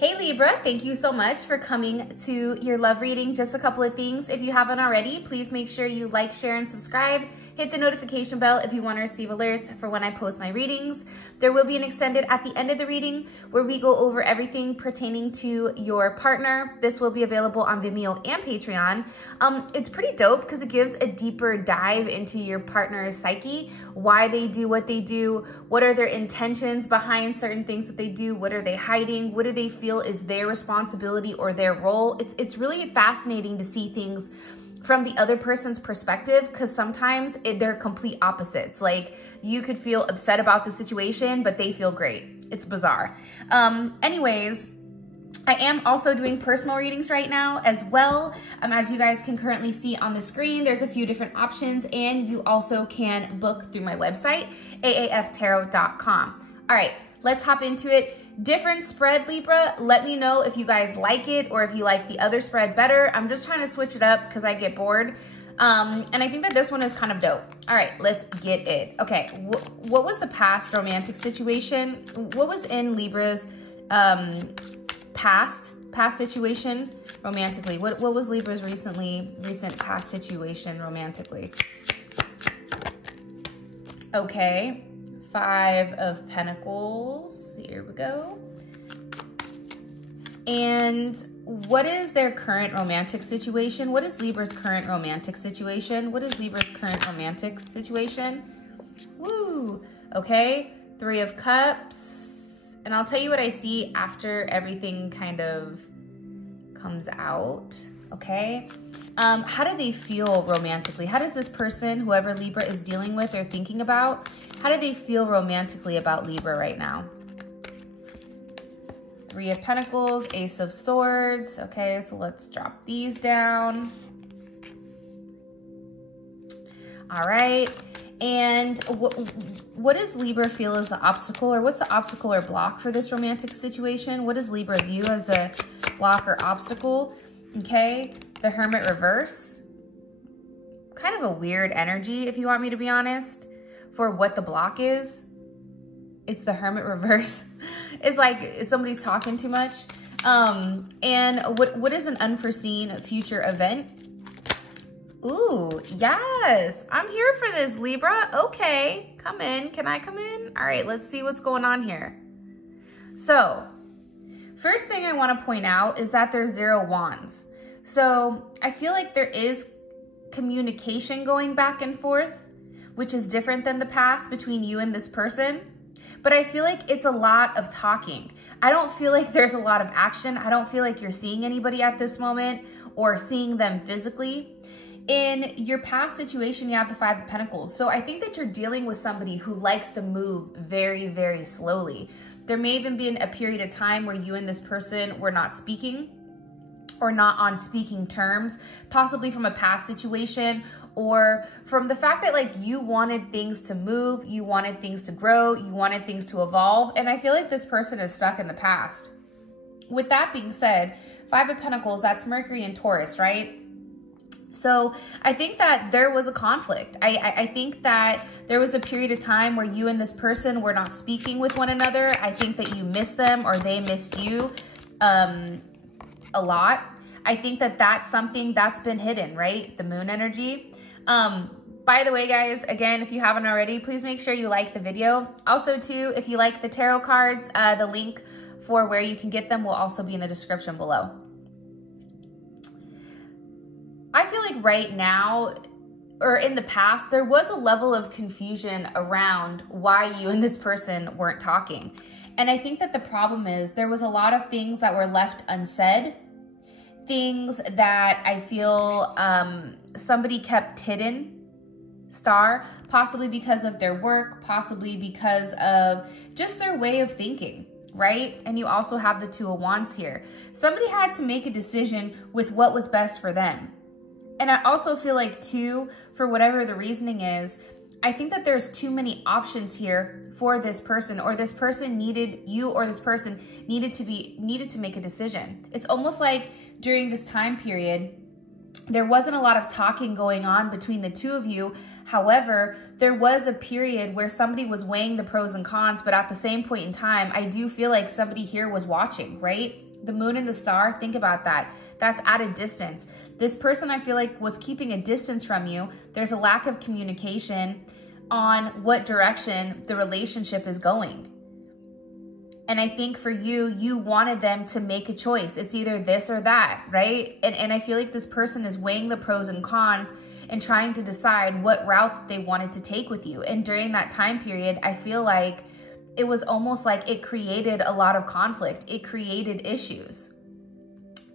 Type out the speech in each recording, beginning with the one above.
Hey Libra, thank you so much for coming to your love reading. Just a couple of things. If you haven't already, please make sure you like, share, and subscribe. Hit the notification bell if you want to receive alerts for when I post my readings. There will be an extended at the end of the reading where we go over everything pertaining to your partner. This will be available on Vimeo and Patreon. It's pretty dope because it gives a deeper dive into your partner's psyche, why they do what they do, what are their intentions behind certain things that they do, what are they hiding, what do they feel is their responsibility or their role. It's really fascinating to see things from the other person's perspective, because sometimes they're complete opposites. Like, you could feel upset about the situation, but they feel great. It's bizarre. Anyways, I am also doing personal readings right now as well. As you guys can currently see on the screen, there's a few different options, and you also can book through my website, aaftarot.com. All right, let's hop into it. Different spread, Libra. Let me know if you guys like it or if you like the other spread better. I'm just trying to switch it up because I get bored. And I think that this one is kind of dope. All right, let's get it. Okay, what was the past romantic situation? What was in Libra's past situation romantically? What was Libra's recent past situation romantically? Okay. 5 of Pentacles, here we go. And what is their current romantic situation? What is Libra's current romantic situation? What is Libra's current romantic situation? Woo, okay. 3 of Cups. And I'll tell you what I see after everything kind of comes out, okay? How do they feel romantically? How does this person, whoever Libra is dealing with or thinking about, how do they feel romantically about Libra right now? 3 of Pentacles, Ace of Swords. Okay, so let's drop these down. All right. And what does Libra feel as the obstacle, or what's the obstacle or block for this romantic situation? What does Libra view as a block or obstacle? Okay, the Hermit reverse. Kind of a weird energy, if you want me to be honest, for what the block is. It's the Hermit reverse. It's like somebody's talking too much. And what is an unforeseen future event? Ooh, yes, I'm here for this, Libra. Okay, come in. Can I come in? All right, let's see what's going on here. So, first thing I want to point out is that there's 0 wands. So, I feel like there is communication going back and forth, which is different than the past between you and this person. But I feel like it's a lot of talking. I don't feel like there's a lot of action. I don't feel like you're seeing anybody at this moment or seeing them physically. In your past situation, you have the 5 of Pentacles. So I think that you're dealing with somebody who likes to move very, very slowly. There may even been a period of time where you and this person were not speaking or not on speaking terms, possibly from a past situation or from the fact that like you wanted things to move, you wanted things to grow, you wanted things to evolve. And I feel like this person is stuck in the past. With that being said, 5 of Pentacles, that's Mercury and Taurus, right? So I think that there was a conflict. I think that there was a period of time where you and this person were not speaking with one another. I think that you missed them or they missed you a lot. I think that that's something that's been hidden, right? The moon energy. By the way, guys, again, if you haven't already, please make sure you like the video. Also, too, if you like the tarot cards, the link for where you can get them will also be in the description below. I feel like right now, or in the past, there was a level of confusion around why you and this person weren't talking. And I think that the problem is there was a lot of things that were left unsaid, things that I feel somebody kept hidden, possibly because of their work, possibly because of just their way of thinking, right? And you also have the 2 of Wands here. Somebody had to make a decision with what was best for them. And I also feel like too, for whatever the reasoning is, I think that there's too many options here for this person, or this person needed you, or this person needed to make a decision. It's almost like during this time period, there wasn't a lot of talking going on between the 2 of you. However, there was a period where somebody was weighing the pros and cons, but at the same point in time, I do feel like somebody here was watching, right? The moon and the star, think about that. That's at a distance. This person, I feel like, was keeping a distance from you. There's a lack of communication on what direction the relationship is going. And I think for you, you wanted them to make a choice. It's either this or that, right? And I feel like this person is weighing the pros and cons and trying to decide what route they wanted to take with you. And during that time period, I feel like it was almost like it created a lot of conflict. It created issues.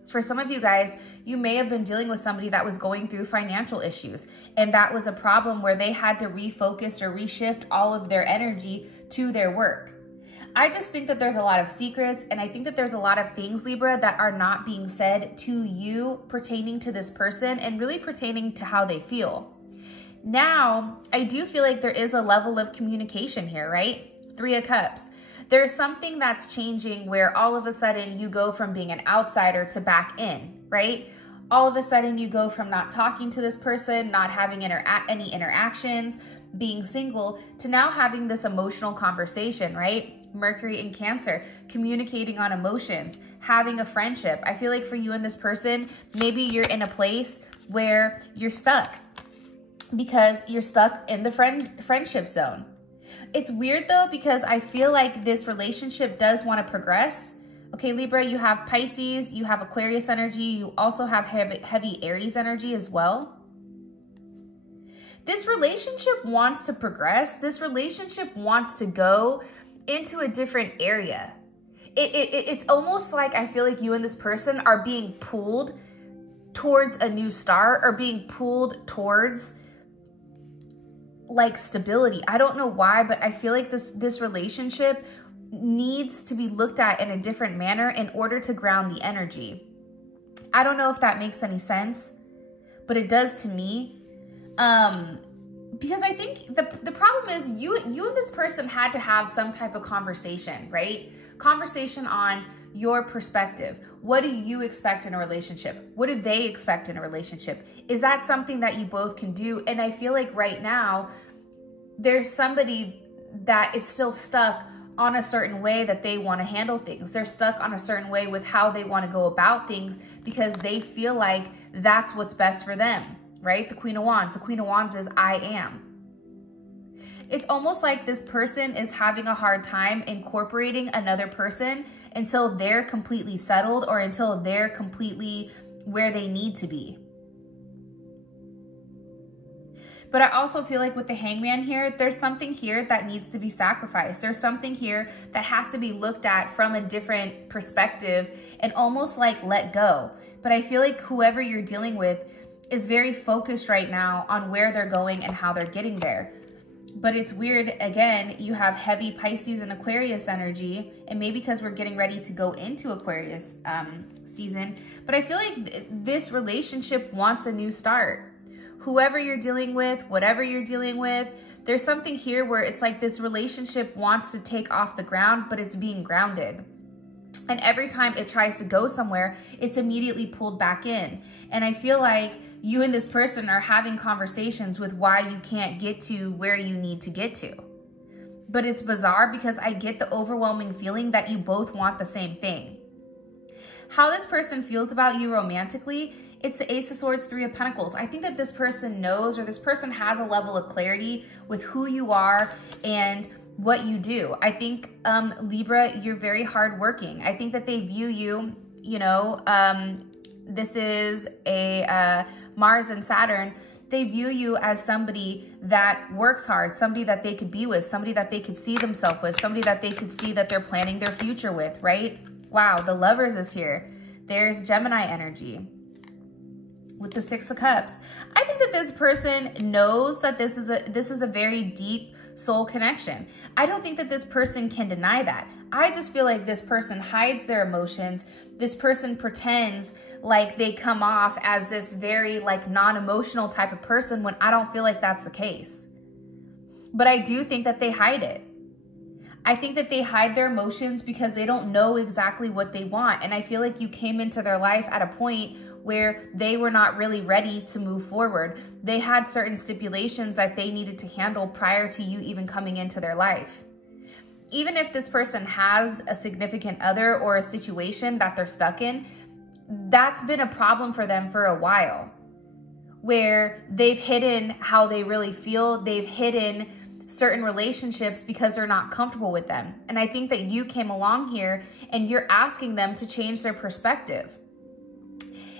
For some of you guys, you may have been dealing with somebody that was going through financial issues, and that was a problem where they had to refocus or reshift all of their energy to their work. I just think that there's a lot of secrets, and I think that there's a lot of things, Libra, that are not being said to you pertaining to this person and really pertaining to how they feel. Now, I do feel like there is a level of communication here, right? 3 of Cups. There's something that's changing where all of a sudden you go from being an outsider to back in, right? All of a sudden you go from not talking to this person, not having any interactions, being single, to now having this emotional conversation, right? Mercury in Cancer, communicating on emotions, having a friendship. I feel like for you and this person, maybe you're in a place where you're stuck because you're stuck in the friendship zone. It's weird though, because I feel like this relationship does want to progress. Okay, Libra, you have Pisces, you have Aquarius energy, you also have heavy Aries energy as well. This relationship wants to progress. This relationship wants to go into a different area. It's almost like I feel like you and this person are being pulled towards a new start, or being pulled towards like stability. I don't know why, but I feel like this relationship needs to be looked at in a different manner in order to ground the energy. I don't know if that makes any sense, but it does to me. Because I think the problem is you and this person had to have some type of conversation, right? Conversation on your perspective. What do you expect in a relationship? What do they expect in a relationship? Is that something that you both can do? And I feel like right now, there's somebody that is still stuck on a certain way that they want to handle things. They're stuck on a certain way with how they want to go about things because they feel like that's what's best for them, right? The Queen of Wands. The Queen of Wands is I am. It's almost like this person is having a hard time incorporating another person until they're completely settled, or until they're completely where they need to be. But I also feel like with the Hangman here, there's something here that needs to be sacrificed. There's something here that has to be looked at from a different perspective and almost like let go. But I feel like whoever you're dealing with is very focused right now on where they're going and how they're getting there. But it's weird, again, you have heavy Pisces and Aquarius energy, and maybe because we're getting ready to go into Aquarius season, but I feel like this relationship wants a new start. Whoever you're dealing with, whatever you're dealing with, there's something here where it's like this relationship wants to take off the ground, but it's being grounded. And every time it tries to go somewhere, it's immediately pulled back in. And I feel like you and this person are having conversations with why you can't get to where you need to get to. But it's bizarre because I get the overwhelming feeling that you both want the same thing. How this person feels about you romantically, it's the Ace of Swords, 3 of Pentacles. I think that this person knows, or this person has a level of clarity with who you are and what you do. I think, Libra, you're very hardworking. I think that they view you, you know, this is a Mars and Saturn. They view you as somebody that works hard, somebody that they could be with, somebody that they could see themselves with, somebody that they could see that they're planning their future with, right? Wow, the Lovers is here. There's Gemini energy with the 6 of Cups. I think that this person knows that this is a very deep soul connection. I don't think that this person can deny that. I just feel like this person hides their emotions. This person pretends like they come off as this very like non-emotional type of person when I don't feel like that's the case. But I do think that they hide it. I think that they hide their emotions because they don't know exactly what they want. And I feel like you came into their life at a point where they were not really ready to move forward. They had certain stipulations that they needed to handle prior to you even coming into their life. even if this person has a significant other or a situation that they're stuck in, that's been a problem for them for a while, where they've hidden how they really feel. They've hidden certain relationships because they're not comfortable with them. And I think that you came along here and you're asking them to change their perspective.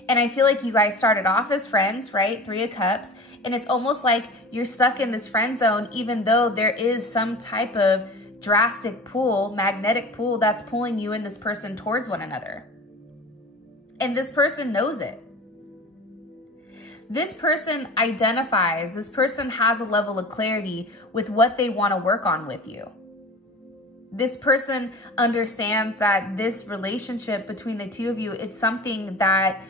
And I feel like you guys started off as friends, right? 3 of Cups. And it's almost like you're stuck in this friend zone, even though there is some type of drastic pull, magnetic pull that's pulling you and this person towards one another. And this person knows it. This person identifies, this person has a level of clarity with what they want to work on with you. This person understands that this relationship between the two of you, it's something that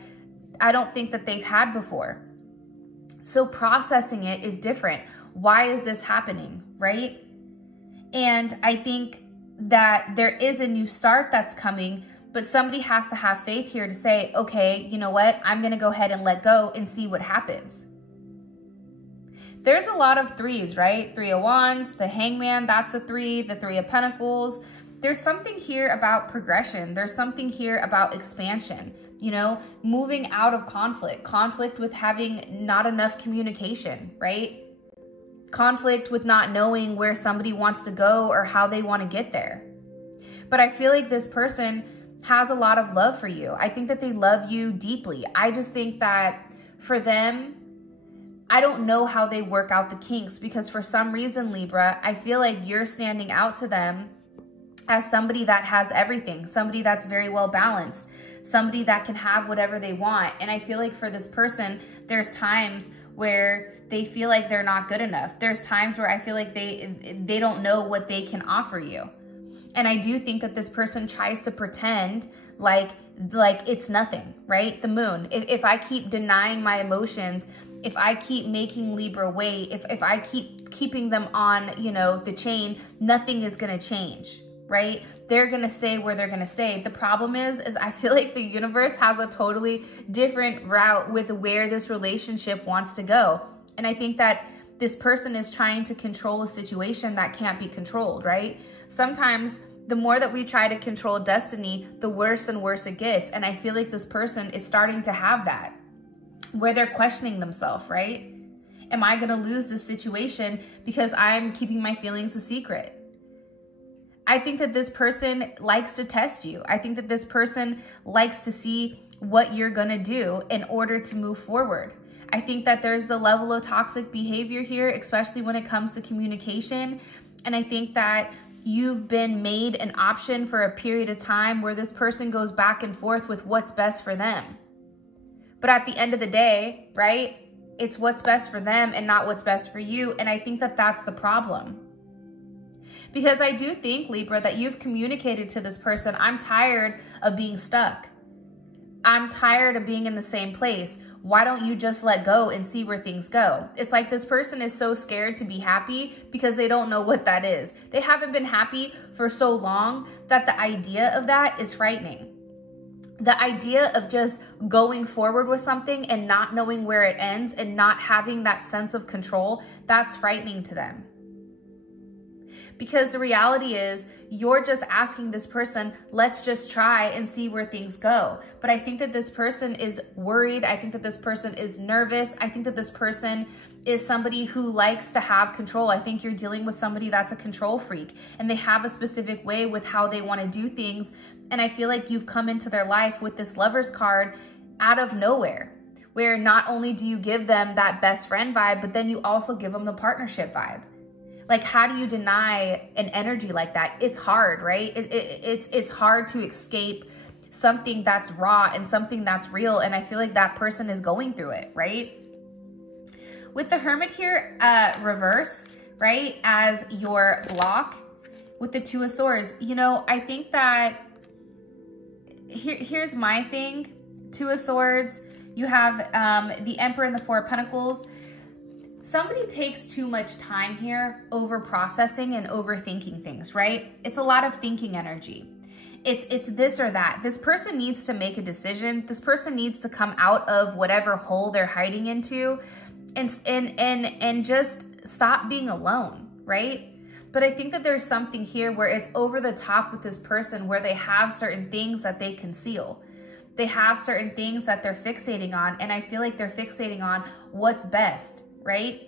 I don't think that they've had before. So processing it is different. Why is this happening, right? And I think that there is a new start that's coming, but somebody has to have faith here to say, okay, you know what? I'm going to go ahead and let go and see what happens. There's a lot of 3s, right? 3 of Wands, the Hangman, that's a 3, the 3 of Pentacles. There's something here about progression. There's something here about expansion, you know, moving out of conflict with having not enough communication, right? Conflict with not knowing where somebody wants to go or how they want to get there. But I feel like this person has a lot of love for you. I think that they love you deeply. I just think that for them, I don't know how they work out the kinks, because for some reason, Libra, I feel like you're standing out to them as somebody that has everything, somebody that's very well balanced, somebody that can have whatever they want. And I feel like for this person, there's times where they feel like they're not good enough. There's times where I feel like they don't know what they can offer you. And I do think that this person tries to pretend like it's nothing, right? The Moon. If I keep denying my emotions, if I keep making Libra wait, if I keep keeping them on, you know, the chain, nothing is going to change, right? They're going to stay where they're going to stay. The problem is I feel like the universe has a totally different route with where this relationship wants to go. And I think that this person is trying to control a situation that can't be controlled, right? Sometimes the more that we try to control destiny, the worse and worse it gets. And I feel like this person is starting to have that, where they're questioning themselves, right? Am I going to lose this situation because I'm keeping my feelings a secret? I think that this person likes to test you. I think that this person likes to see what you're going to do in order to move forward. I think that there's a level of toxic behavior here, especially when it comes to communication. And I think that you've been made an option for a period of time where this person goes back and forth with what's best for them. But at the end of the day, right, it's what's best for them and not what's best for you. And I think that that's the problem. Because I do think, Libra, that you've communicated to this person, I'm tired of being stuck. I'm tired of being in the same place. Why don't you just let go and see where things go? It's like this person is so scared to be happy because they don't know what that is. They haven't been happy for so long that the idea of that is frightening. The idea of just going forward with something and not knowing where it ends and not having that sense of control, that's frightening to them. Because the reality is, you're just asking this person, let's just try and see where things go. But I think that this person is worried. I think that this person is nervous. I think that this person is somebody who likes to have control. I think you're dealing with somebody that's a control freak, and they have a specific way with how they want to do things. And I feel like you've come into their life with this Lover's card out of nowhere, where not only do you give them that best friend vibe, but then you also give them the partnership vibe. Like, how do you deny an energy like that? It's hard, right? It's hard to escape something that's raw and something that's real. And I feel like that person is going through it, right? With the Hermit here, reverse, right? As your block with the Two of Swords, you know, I think that here's my thing. Two of Swords, you have the Emperor and the Four of Pentacles. Somebody takes too much time here over processing and overthinking things, right? It's a lot of thinking energy. It's this or that. This person needs to make a decision. This person needs to come out of whatever hole they're hiding into and just stop being alone, right? But I think that there's something here where it's over the top with this person, where they have certain things that they conceal. They have certain things that they're fixating on, and I feel like they're fixating on what's best, right?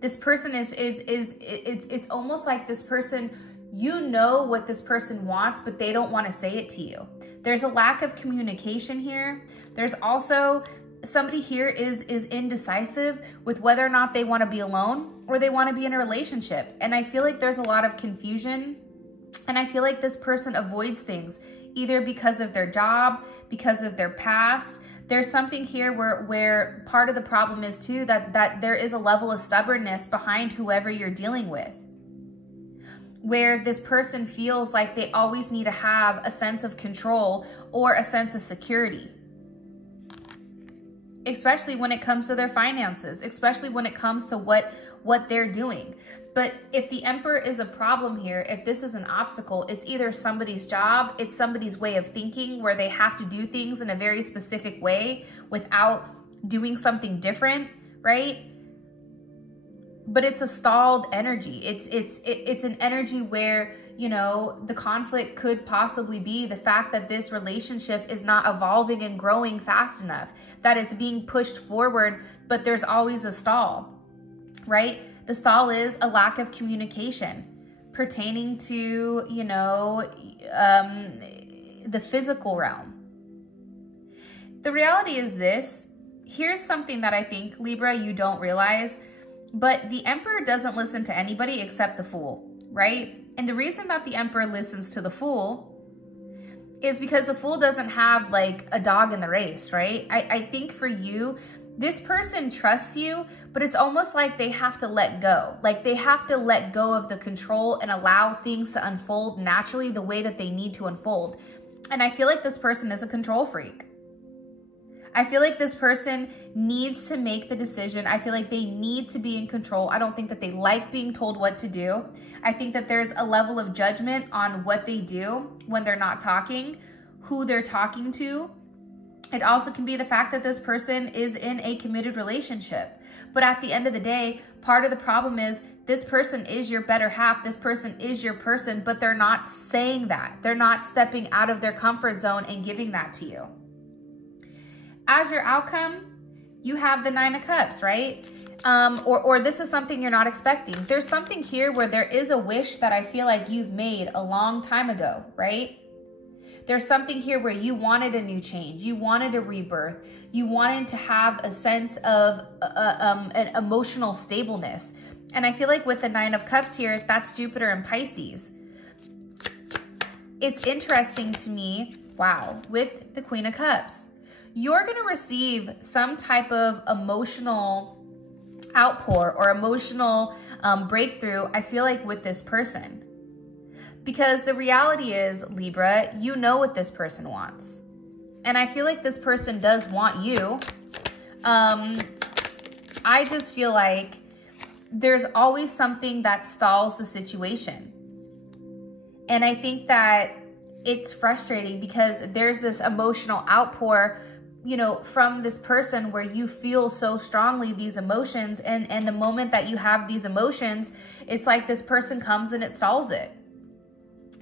This person it's almost like this person, you know what this person wants, but they don't want to say it to you. There's a lack of communication here. There's also somebody here is indecisive with whether or not they want to be alone or they want to be in a relationship. And I feel like there's a lot of confusion, and I feel like this person avoids things either because of their job, because of their past. There's something here where part of the problem is too that there is a level of stubbornness behind whoever you're dealing with, where this person feels like they always need to have a sense of control or a sense of security, especially when it comes to their finances, especially when it comes to what they're doing. But if the Emperor is a problem here, if this is an obstacle, it's either somebody's job, it's somebody's way of thinking where they have to do things in a very specific way without doing something different, right? But it's a stalled energy. It's an energy where, you know, the conflict could possibly be the fact that this relationship is not evolving and growing fast enough, that it's being pushed forward, but there's always a stall, right? The stall is a lack of communication pertaining to, you know, the physical realm. The reality is this. Here's something that I think, Libra, you don't realize, but the Emperor doesn't listen to anybody except the Fool, right? And the reason that the Emperor listens to the Fool is because the Fool doesn't have like a dog in the race, right? I think for you, this person trusts you, but it's almost like they have to let go. Like they have to let go of the control and allow things to unfold naturally the way that they need to unfold. And I feel like this person is a control freak. I feel like this person needs to make the decision. I feel like they need to be in control. I don't think that they like being told what to do. I think that there's a level of judgment on what they do when they're not talking, who they're talking to. It also can be the fact that this person is in a committed relationship. But at the end of the day, part of the problem is this person is your better half. This person is your person, but they're not saying that. They're not stepping out of their comfort zone and giving that to you. As your outcome, you have the Nine of Cups, right? Or this is something you're not expecting. There's something here where there is a wish that I feel like you've made a long time ago, right? There's something here where you wanted a new change. You wanted a rebirth. You wanted to have a sense of an emotional stableness. And I feel like with the Nine of Cups here, that's Jupiter and Pisces. It's interesting to me, wow, with the Queen of Cups. You're going to receive some type of emotional outpour or emotional breakthrough, I feel like, with this person. Because the reality is, Libra, you know what this person wants. And I feel like this person does want you. I just feel like there's always something that stalls the situation. And I think that it's frustrating because there's this emotional outpour, you know, from this person where you feel so strongly these emotions. And the moment that you have these emotions, it's like this person comes and it stalls it.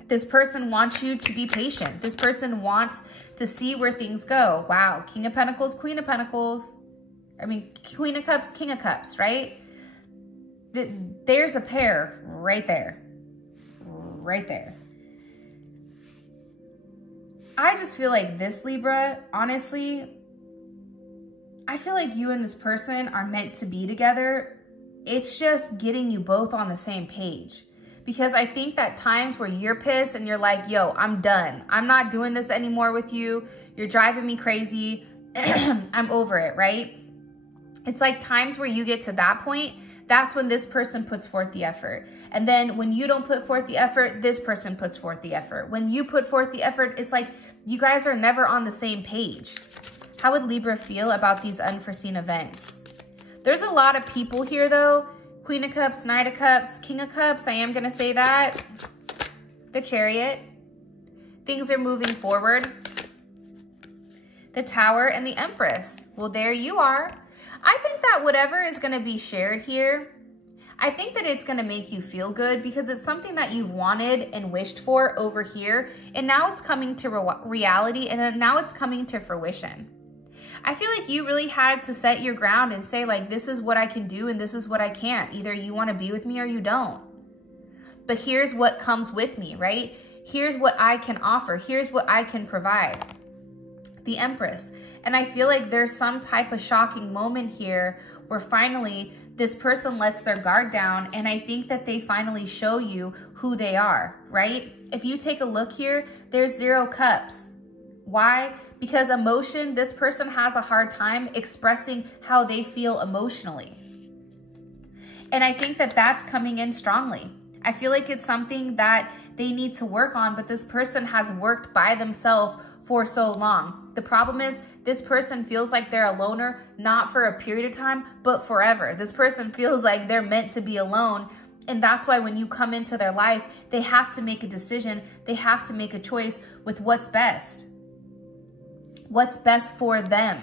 This person wants you to be patient. This person wants to see where things go. Wow. King of Pentacles, Queen of Pentacles. I mean, Queen of Cups, King of Cups, right? There's a pair right there. Right there. I just feel like this, Libra, honestly, I feel like you and this person are meant to be together. It's just getting you both on the same page. Because I think that times where you're pissed and you're like, yo, I'm done. I'm not doing this anymore with you. You're driving me crazy. I'm over it, right? It's like times where you get to that point, that's when this person puts forth the effort. And then when you don't put forth the effort, this person puts forth the effort. When you put forth the effort, it's like you guys are never on the same page. How would Libra feel about these unforeseen events? There's a lot of people here, though. Queen of Cups, Knight of Cups, King of Cups, I am going to say that. The Chariot. Things are moving forward. The Tower and the Empress. Well, there you are. I think that whatever is going to be shared here, I think that it's going to make you feel good because it's something that you've wanted and wished for over here. And now it's coming to reality, and now it's coming to fruition. I feel like you really had to set your ground and say, like, this is what I can do and this is what I can't. Either you want to be with me or you don't. But here's what comes with me, right? Here's what I can offer. Here's what I can provide. The Empress. And I feel like there's some type of shocking moment here where finally this person lets their guard down, and I think that they finally show you who they are, right? If you take a look here, there's 0 cups. Why? Because emotion, this person has a hard time expressing how they feel emotionally. And I think that that's coming in strongly. I feel like it's something that they need to work on, but this person has worked by themselves for so long. The problem is this person feels like they're a loner, not for a period of time, but forever. This person feels like they're meant to be alone. And that's why when you come into their life, they have to make a decision. They have to make a choice with what's best. What's best for them.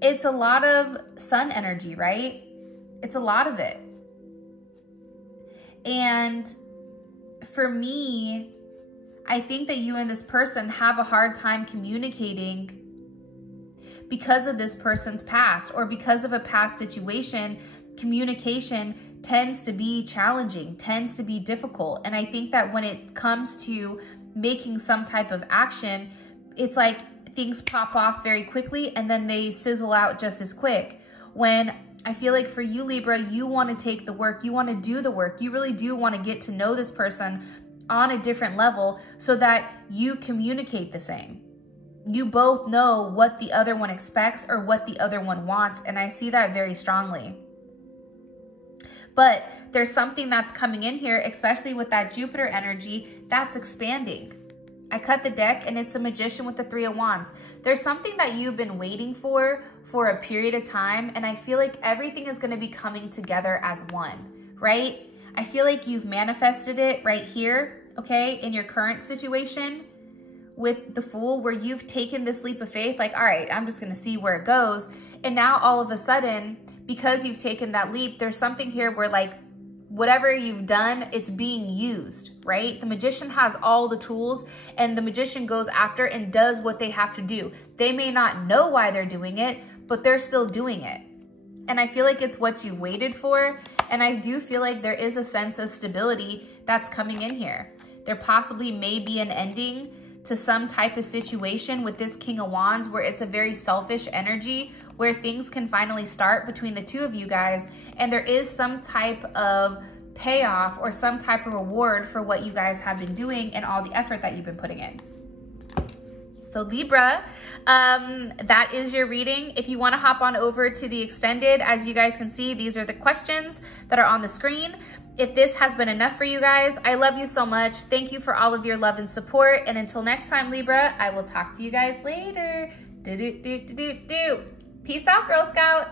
It's a lot of sun energy, right? It's a lot of it. And for me, I think that you and this person have a hard time communicating because of this person's past, or because of a past situation. Communication tends to be challenging, tends to be difficult. And I think that when it comes to making some type of action, it's like things pop off very quickly and then they sizzle out just as quick. When I feel like for you, Libra, you want to take the work, you want to do the work, you really do want to get to know this person on a different level so that you communicate the same. You both know what the other one expects or what the other one wants, and I see that very strongly. But there's something that's coming in here, especially with that Jupiter energy, that's expanding. I cut the deck and it's the Magician with the 3 of Wands. There's something that you've been waiting for a period of time, and I feel like everything is going to be coming together as one, right? I feel like you've manifested it right here, okay, in your current situation with the Fool, where you've taken this leap of faith, like, all right, I'm just going to see where it goes. And now all of a sudden, because you've taken that leap, there's something here where, like, whatever you've done, it's being used, right? The Magician has all the tools, and the Magician goes after and does what they have to do. They may not know why they're doing it, but they're still doing it. And I feel like it's what you waited for. And I do feel like there is a sense of stability that's coming in here. There possibly may be an ending to some type of situation with this King of Wands where it's a very selfish energy, where things can finally start between the two of you guys. And there is some type of payoff or some type of reward for what you guys have been doing and all the effort that you've been putting in. So Libra, that is your reading. If you want to hop on over to the extended, as you guys can see, these are the questions that are on the screen. If this has been enough for you guys, I love you so much. Thank you for all of your love and support. And until next time, Libra, I will talk to you guys later. Peace out, Girl Scout.